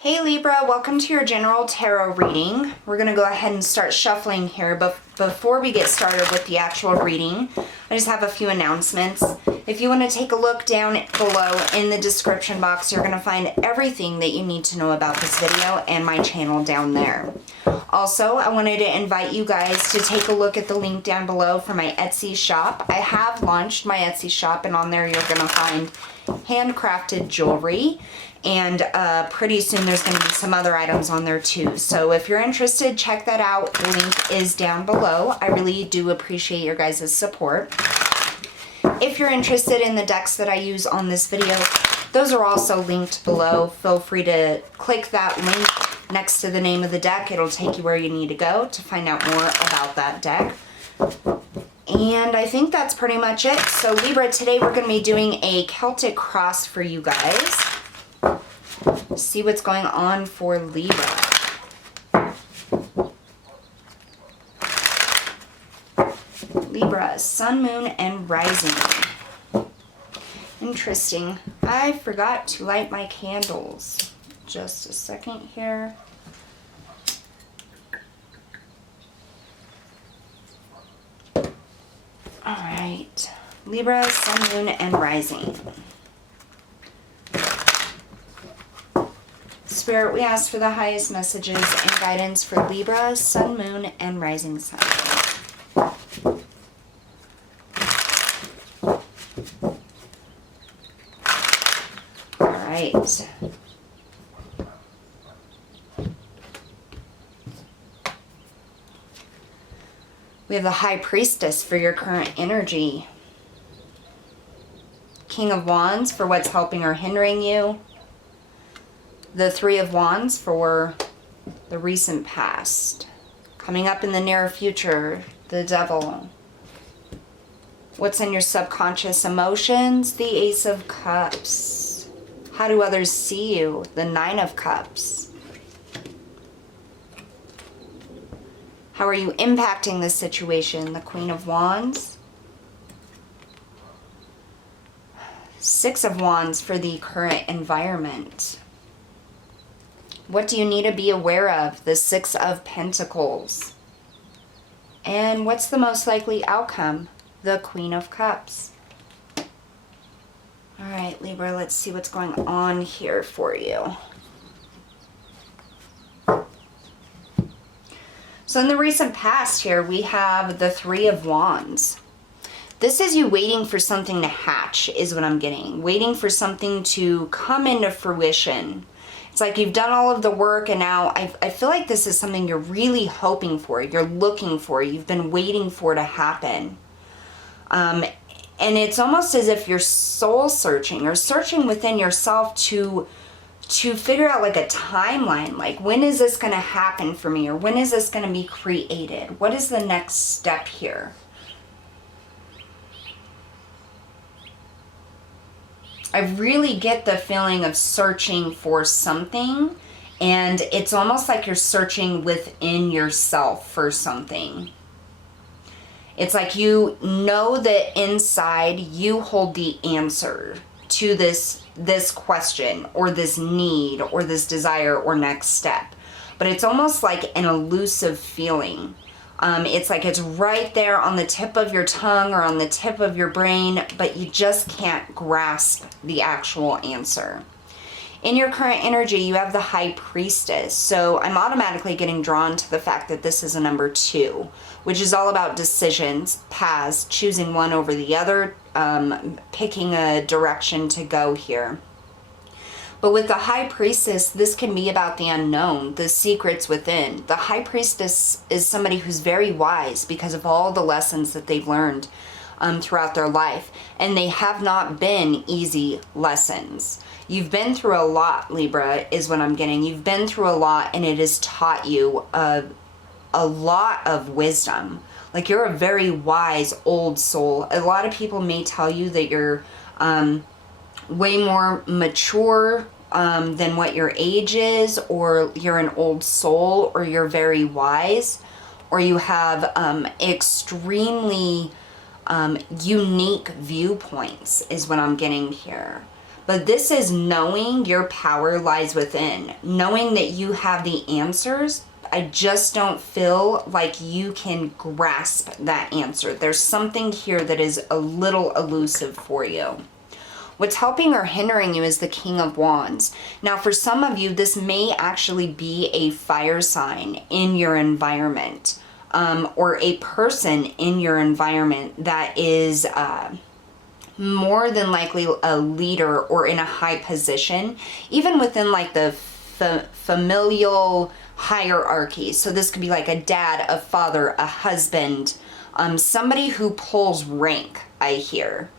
Hey Libra, welcome to your general tarot reading. We're going to go ahead and start shuffling here, but before we get started with the actual reading, I just have a few announcements. If you want to take a look down below in the description box, you're going to find everything that you need to know about this video and my channel down there. Also, I wanted to invite you guys to take a look at the link down below for my Etsy shop. I have launched my Etsy shop, and on there you're going to find handcrafted jewelry. And pretty soon there's going to be some other items on there too. So if you're interested, check that out. The link is down below. I really do appreciate your guys' support. If you're interested in the decks that I use on this video, those are also linked below. Feel free to click that link next to the name of the deck. It'll take you where you need to go to find out more about that deck. And I think that's pretty much it. So Libra, today we're going to be doing a Celtic cross for you guys. See what's going on for Libra. Libra, sun, moon, and rising. Interesting. I forgot to light my candles. Just a second here. All right. Libra, sun, moon, and rising. Spirit, we ask for the highest messages and guidance for Libra, sun, moon, and rising sign. All right. We have the High Priestess for your current energy. King of Wands for what's helping or hindering you. The Three of Wands for the recent past. Coming up in the near future, the Devil. What's in your subconscious emotions? The Ace of Cups. How do others see you? The Nine of Cups. How are you impacting this situation? The Queen of Wands. Six of Wands for the current environment. What do you need to be aware of? The Six of Pentacles. And what's the most likely outcome? The Queen of Cups. All right, Libra, let's see what's going on here for you. So in the recent past here, we have the Three of Wands. This is you waiting for something to hatch, is what I'm getting. Waiting for something to come into fruition. It's like you've done all of the work, and now I feel like this is something you're really hoping for, you're looking for, you've been waiting for to happen. And it's almost as if you're soul searching or searching within yourself to figure out like a timeline, like when is this going to happen for me, or when is this going to be created? What is the next step here? I really get the feeling of searching for something, and it's almost like you're searching within yourself for something. It's like you know that inside you hold the answer to this question or this need or this desire or next step. But it's almost like an elusive feeling. It's like it's right there on the tip of your tongue or on the tip of your brain, but you just can't grasp the actual answer. In your current energy, you have the High Priestess. So I'm automatically getting drawn to the fact that this is a number 2, which is all about decisions, paths, choosing one over the other, picking a direction to go here. But with the High Priestess, this can be about the unknown, the secrets within. The High Priestess is somebody who's very wise because of all the lessons that they've learned throughout their life. And they have not been easy lessons. You've been through a lot, Libra, is what I'm getting. You've been through a lot, and it has taught you a lot of wisdom. Like, you're a very wise old soul. A lot of people may tell you that you're way more mature than what your age is, or you're an old soul, or you're very wise, or you have extremely unique viewpoints is what I'm getting here. But this is knowing your power lies within, knowing that you have the answers. I just don't feel like you can grasp that answer. There's something here that is a little elusive for you. What's helping or hindering you is the King of Wands. Now, for some of you, this may actually be a fire sign in your environment, or a person in your environment that is more than likely a leader or in a high position, even within like the familial hierarchy. So this could be like a dad, a father, a husband, somebody who pulls rank, I hear.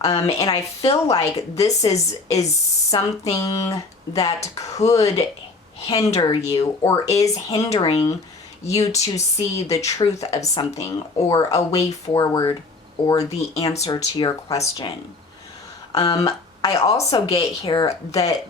And I feel like this is something that could hinder you or is hindering you to see the truth of something or a way forward or the answer to your question. I also get here that,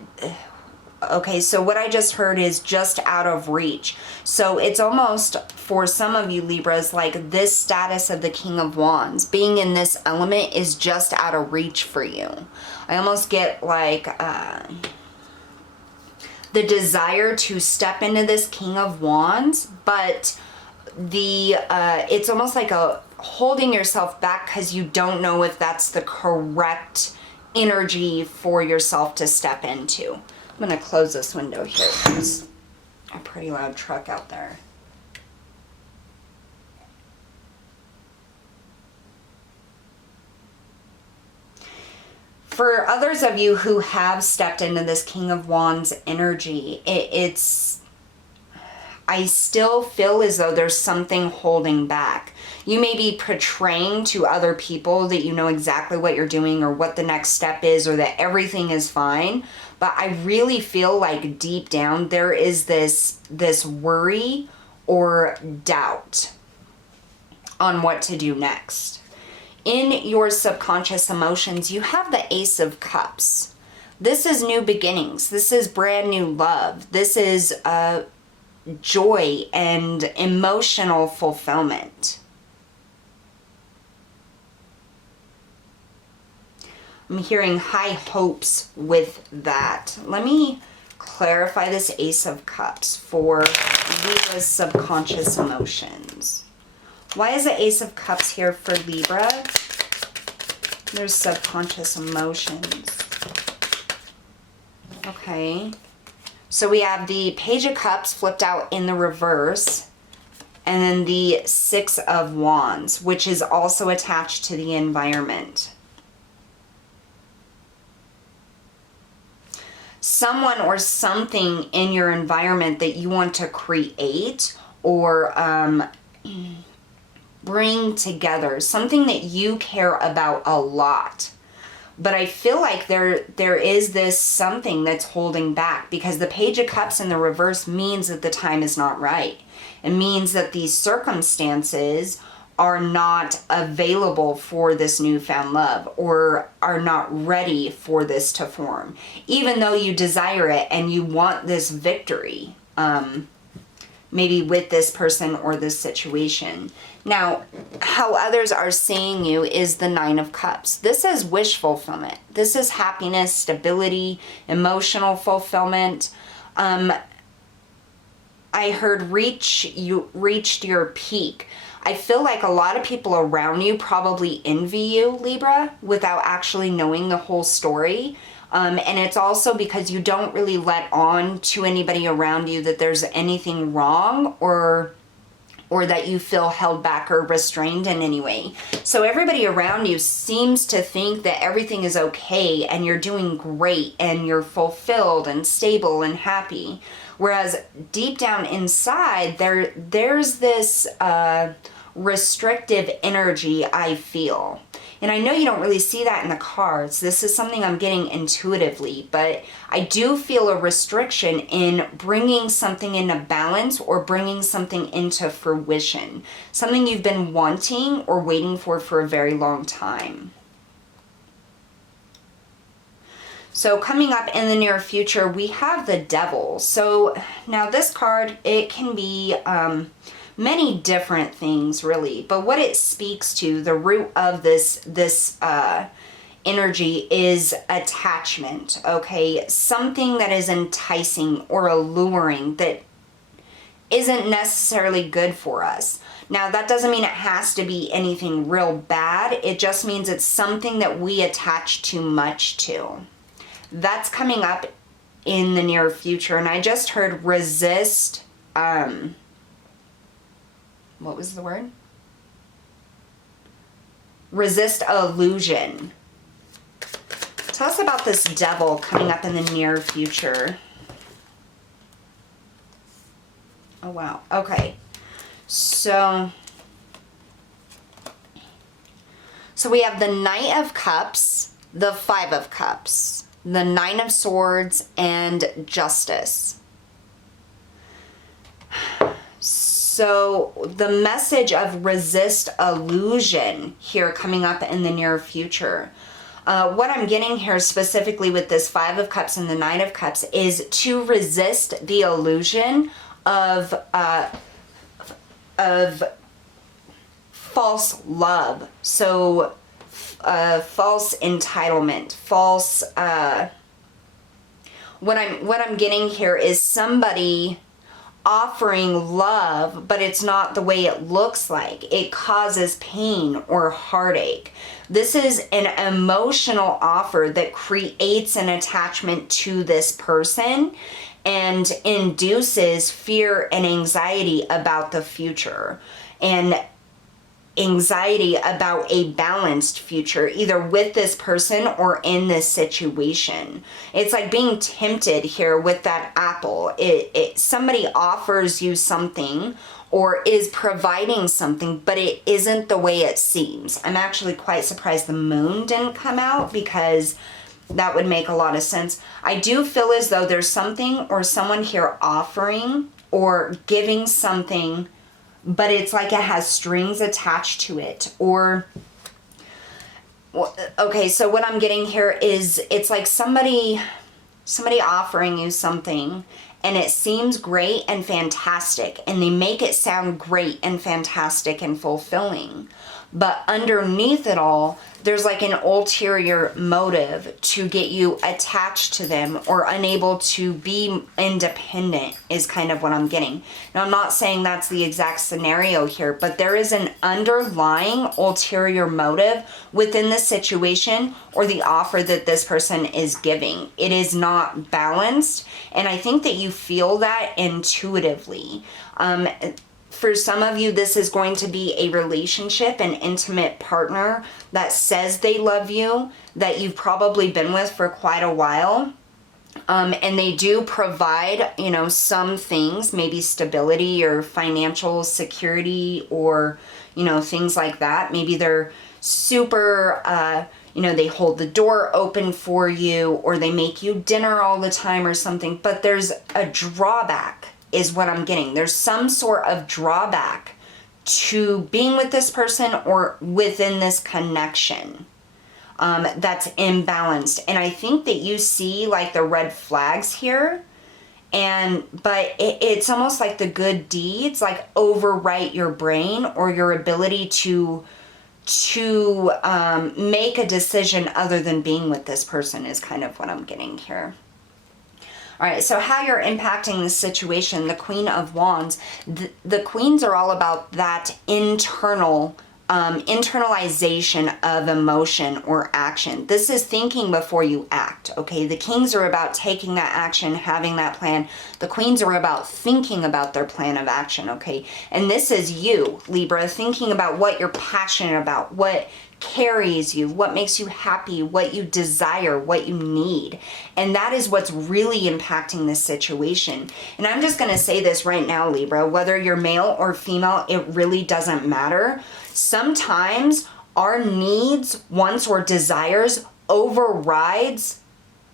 okay, so what I just heard is just out of reach. So it's almost, for some of you Libras, like this status of the King of Wands, being in this element is just out of reach for you. I almost get like the desire to step into this King of Wands, but it's almost like a holding yourself back because you don't know if that's the correct energy for yourself to step into. I'm going to close this window here. There's a pretty loud truck out there. For others of you who have stepped into this King of Wands energy, I still feel as though there's something holding back. You may be portraying to other people that you know exactly what you're doing or what the next step is or that everything is fine. But I really feel like deep down there is this worry or doubt on what to do next. In your subconscious emotions, you have the Ace of Cups. This is new beginnings. This is brand new love. This is joy and emotional fulfillment. I'm hearing high hopes with that. Let me clarify this Ace of Cups for Libra's subconscious emotions. Why is the Ace of Cups here for Libra? There's subconscious emotions. Okay. So we have the Page of Cups flipped out in the reverse, and then the Six of Wands, which is also attached to the environment. Someone or something in your environment that you want to create or bring together, something that you care about a lot. But I feel like there is this something that's holding back, because the Page of Cups in the reverse means that the time is not right. It means that these circumstances are not available for this newfound love or are not ready for this to form. Even though you desire it and you want this victory, maybe with this person or this situation. Now, how others are seeing you is the Nine of Cups. This is wish fulfillment. This is happiness, stability, emotional fulfillment. I heard you reached your peak. I feel like a lot of people around you probably envy you, Libra, without actually knowing the whole story. And it's also because you don't really let on to anybody around you that there's anything wrong or that you feel held back or restrained in any way. So everybody around you seems to think that everything is okay and you're doing great and you're fulfilled and stable and happy. Whereas deep down inside, there's this restrictive energy, I feel. And I know you don't really see that in the cards. This is something I'm getting intuitively, but I do feel a restriction in bringing something into balance or bringing something into fruition. Something you've been wanting or waiting for a very long time. So coming up in the near future, we have the Devil. So now this card, it can be many different things really, but what it speaks to, the root of this energy is attachment, okay? Something that is enticing or alluring that isn't necessarily good for us. Now, that doesn't mean it has to be anything real bad. It just means it's something that we attach too much to. That's coming up in the near future. And I just heard resist, what was the word? Resist illusion. Tell us about this devil coming up in the near future. Oh, wow. Okay. So we have the Knight of Cups, the Five of Cups, the Nine of Swords, and Justice. So the message of resist illusion here coming up in the near future. What I'm getting here specifically with this Five of Cups and the Nine of Cups is to resist the illusion of false love. So false entitlement, false what I'm getting here is somebody offering love, but it's not the way it looks like. It causes pain or heartache. This is an emotional offer that creates an attachment to this person and induces fear and anxiety about the future and anxiety about a balanced future, either with this person or in this situation. It's like being tempted here with that apple. Somebody offers you something or is providing something, but it isn't the way it seems. I'm actually quite surprised the moon didn't come out, because that would make a lot of sense. I do feel as though there's something or someone here offering or giving something, but it's like it has strings attached to it. Or, okay, so what I'm getting here is it's like somebody offering you something and it seems great and fantastic, and they make it sound great and fantastic and fulfilling. But underneath it all, there's like an ulterior motive to get you attached to them or unable to be independent, is kind of what I'm getting. Now, I'm not saying that's the exact scenario here, but there is an underlying ulterior motive within the situation or the offer that this person is giving. It is not balanced, and I think that you feel that intuitively. For some of you, this is going to be a relationship, an intimate partner that says they love you, that you've probably been with for quite a while. And they do provide, some things, maybe stability or financial security or, things like that. Maybe they're super, they hold the door open for you, or they make you dinner all the time or something. But there's a drawback, is what I'm getting. There's some sort of drawback to being with this person or within this connection that's imbalanced. And I think that you see like the red flags here, but it's almost like the good deeds like overwrite your brain or your ability to make a decision other than being with this person, is kind of what I'm getting here. All right, so how you're impacting the situation, the Queen of Wands. The Queens are all about that internalization of emotion or action. This is thinking before you act, okay? The Kings are about taking that action, having that plan. The Queens are about thinking about their plan of action, okay? And this is you, Libra, thinking about what you're passionate about, what carries you, what makes you happy, what you desire, what you need. And that is what's really impacting this situation. And I'm just going to say this right now, Libra, whether you're male or female, it really doesn't matter. Sometimes our needs, wants, or desires overrides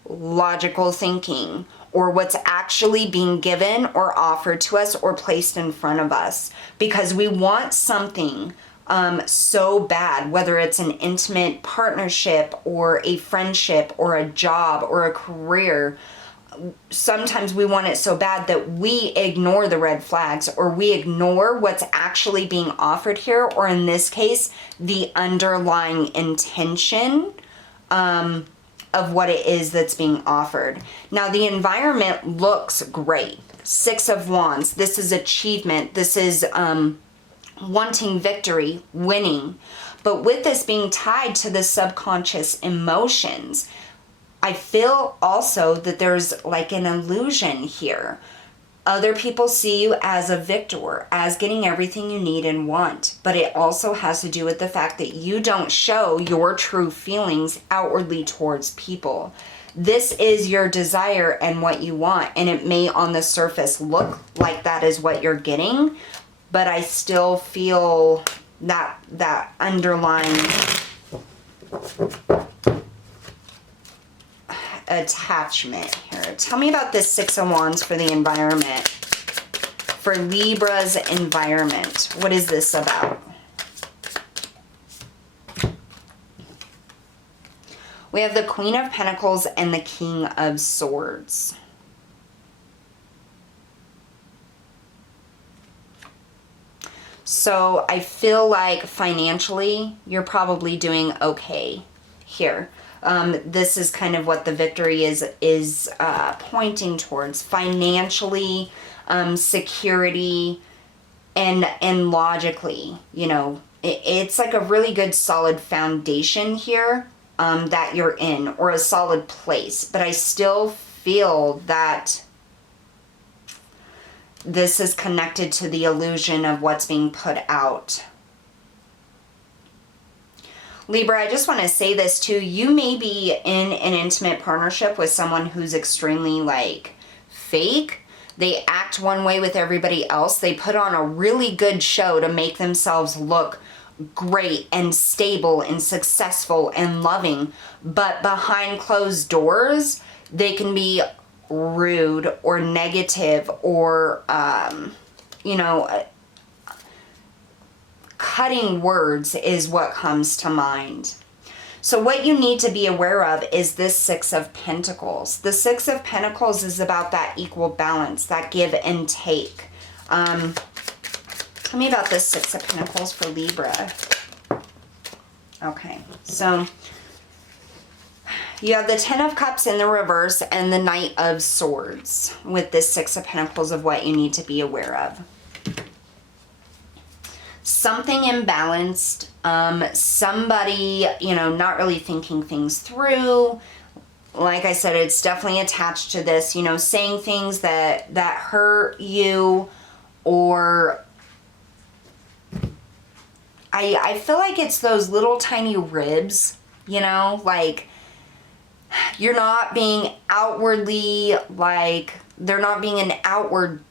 logical thinking or what's actually being given or offered to us or placed in front of us, because we want something so bad, whether it's an intimate partnership or a friendship or a job or a career. Sometimes we want it so bad that we ignore the red flags or we ignore what's actually being offered here, or in this case, the underlying intention of what it is that's being offered. Now, the environment looks great. Six of Wands. This is achievement. This is wanting victory, winning. But with this being tied to the subconscious emotions, I feel also that there's like an illusion here. Other people see you as a victor, as getting everything you need and want. But it also has to do with the fact that you don't show your true feelings outwardly towards people. This is your desire and what you want. And it may on the surface look like that is what you're getting. But I still feel that underlying attachment here. Tell me about this Six of Wands for the environment. For Libra's environment. What is this about? We have the Queen of Pentacles and the King of Swords. So I feel like financially, you're probably doing okay here. This is kind of what the victory is pointing towards. Financially, security, and logically, you know, it's like a really good solid foundation here that you're in, or a solid place. But I still feel that this is connected to the illusion of what's being put out. Libra, I just want to say this too. You may be in an intimate partnership with someone who's extremely like fake. They act one way with everybody else. They put on a really good show to make themselves look great and stable and successful and loving. But behind closed doors, they can be rude or negative or, you know, cutting words is what comes to mind. So what you need to be aware of is this Six of Pentacles. The Six of Pentacles is about that equal balance, that give and take. Tell me about this Six of Pentacles for Libra. Okay, so you have the Ten of Cups in the reverse and the Knight of Swords with this Six of Pentacles of what you need to be aware of. Something imbalanced, somebody, you know, not really thinking things through. Like I said, it's definitely attached to this, you know, saying things that hurt you, or I feel like it's those little tiny ribs, you know, like you're not being outwardly, like they're not being an outward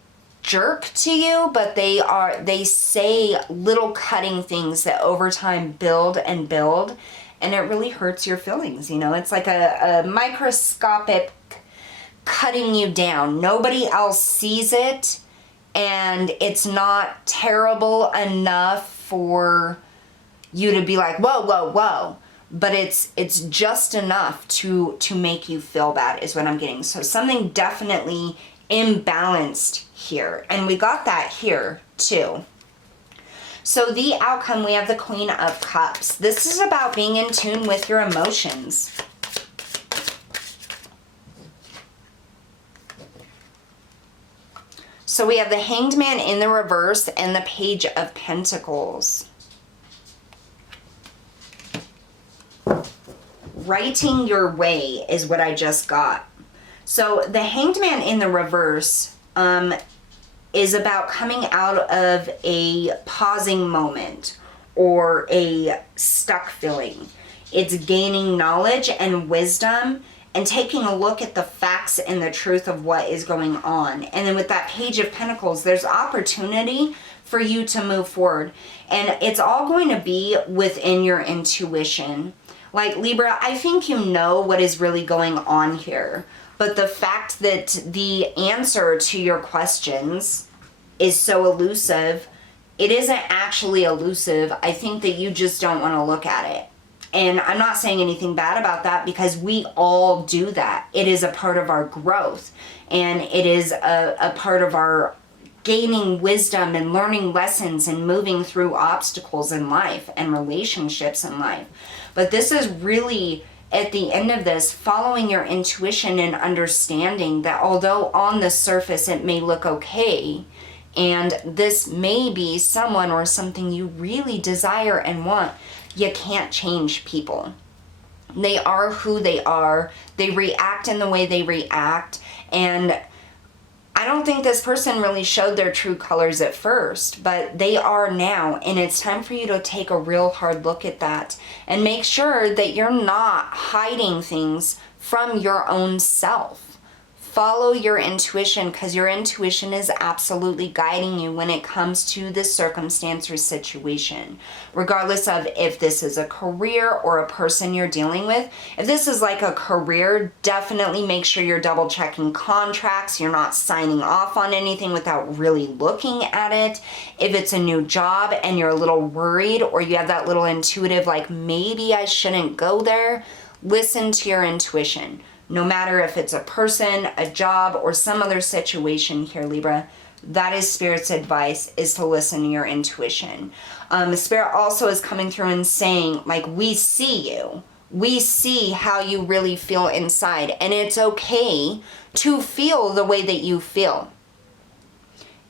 jerk to you, but they say little cutting things that over time build and build, and it really hurts your feelings. You know, it's like a microscopic cutting you down. Nobody else sees it, and it's not terrible enough for you to be like, whoa, whoa, whoa. But it's just enough to make you feel bad is what I'm getting. So something definitely imbalanced here, and we got that here too. So the outcome, we have the Queen of Cups. This is about being in tune with your emotions. So we have the Hanged Man in the reverse and the Page of Pentacles. Writing your way is what I just got. So the Hanged Man in the reverse is about coming out of a pausing moment or a stuck feeling. It's gaining knowledge and wisdom and taking a look at the facts and the truth of what is going on. And then with that Page of Pentacles, there's opportunity for you to move forward. And it's all going to be within your intuition. Like Libra, I think you know what is really going on here. But the fact that the answer to your questions is so elusive, it isn't actually elusive. I think that you just don't want to look at it. And I'm not saying anything bad about that, because we all do that. It is a part of our growth. And it is a part of our gaining wisdom and learning lessons and moving through obstacles in life and relationships in life. But this is really at the end of this, following your intuition and understanding that although on the surface it may look okay, and this may be someone or something you really desire and want, you can't change people. They are who they are. They react in the way they react. And I don't think this person really showed their true colors at first, but they are now. And it's time for you to take a real hard look at that and make sure that you're not hiding things from your own self. Follow your intuition, because your intuition is absolutely guiding you when it comes to this circumstance or situation. Regardless of if this is a career or a person you're dealing with. If this is like a career, definitely make sure you're double checking contracts. You're not signing off on anything without really looking at it. If it's a new job and you're a little worried, or you have that little intuitive like maybe I shouldn't go there, listen to your intuition. No matter if it's a person, a job, or some other situation here, Libra, that is Spirit's advice, is to listen to your intuition. Spirit also is coming through and saying, like, we see you. We see how you really feel inside. And it's okay to feel the way that you feel.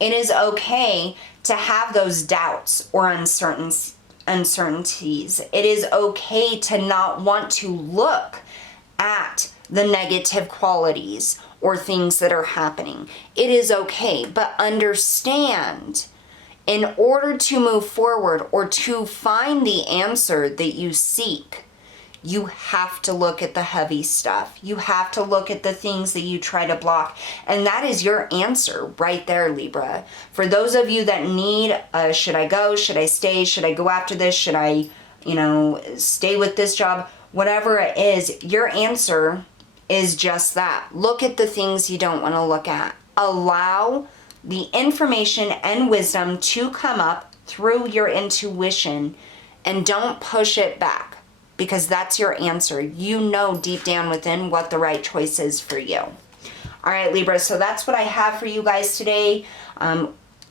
It is okay to have those doubts or uncertainties. It is okay to not want to look at the negative qualities or things that are happening. It is okay, but understand, in order to move forward or to find the answer that you seek, you have to look at the heavy stuff. You have to look at the things that you try to block. And that is your answer right there, Libra. For those of you that need, should I go? Should I stay? Should I go after this? Should I, stay with this job? Whatever it is, your answer is just that. Look at the things you don't want to look at. Allow the information and wisdom to come up through your intuition, and don't push it back, because that's your answer. You know deep down within what the right choice is for you. All right, Libra, so that's what I have for you guys today.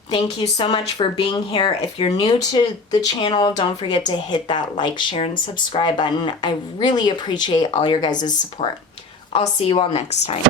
Thank you so much for being here. If you're new to the channel, don't forget to hit that like, share, and subscribe button. I really appreciate all your guys' support. I'll see you all next time.